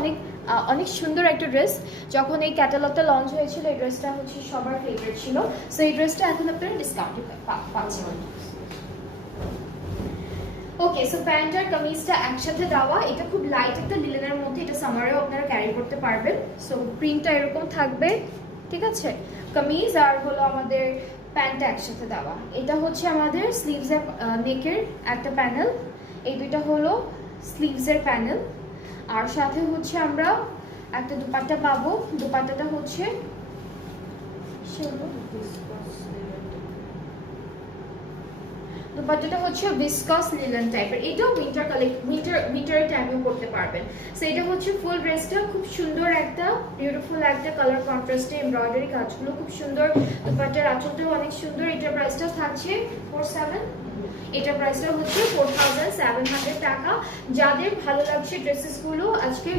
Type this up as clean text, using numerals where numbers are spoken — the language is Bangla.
অনেক অনেক সুন্দর একটা ড্রেস। যখন এই ক্যাটালগটা লঞ্চ হয়েছিল এই ড্রেসটা হচ্ছে সবার ফেভারিট ছিল। সো এই ড্রেসটা এখন আপনারা ডিসকাউন্টে পাচ্ছেন। ওকে, সো প্যান্ট আর কামিজটা একসাথে দেওয়া, এটা খুব লাইট একটা লিলেনের মধ্যে, এটা সামারেও আপনারা ক্যারি করতে পারবেন। সো প্রিন্টটা এরকম থাকবে, ঠিক আছে। কামিজ আর হলো আমাদের প্যান্টটা একসাথে দেওয়া। এটা হচ্ছে আমাদের স্লিভসের নেকের একটা প্যানেল, এই দুইটা হলো স্লিভসের প্যানেল। আর সাথে হচ্ছে আমরা একটা দুপাট্টা পাবো, দুপাট্টাটা হচ্ছে দুপাট্টাটা হচ্ছে ভিসকাস লিলেন টাইপের, এটাও উইন্টারের টাইমেও করতে পারবেন। সো এটা হচ্ছে ফুল ড্রেসটা, খুব সুন্দর একটা বিউটিফুল একটা কালার কন্ট্রাস্টে এমব্রয়ডারি কাজগুলো খুব সুন্দর। দুপাট্টার আঁচলটাও অনেক সুন্দর। এটার প্রাইসটা থাকছে 47, এটার প্রাইসটা হচ্ছে 4700 টাকা। যাদের ভালো লাগছে ড্রেসেসগুলো আজকে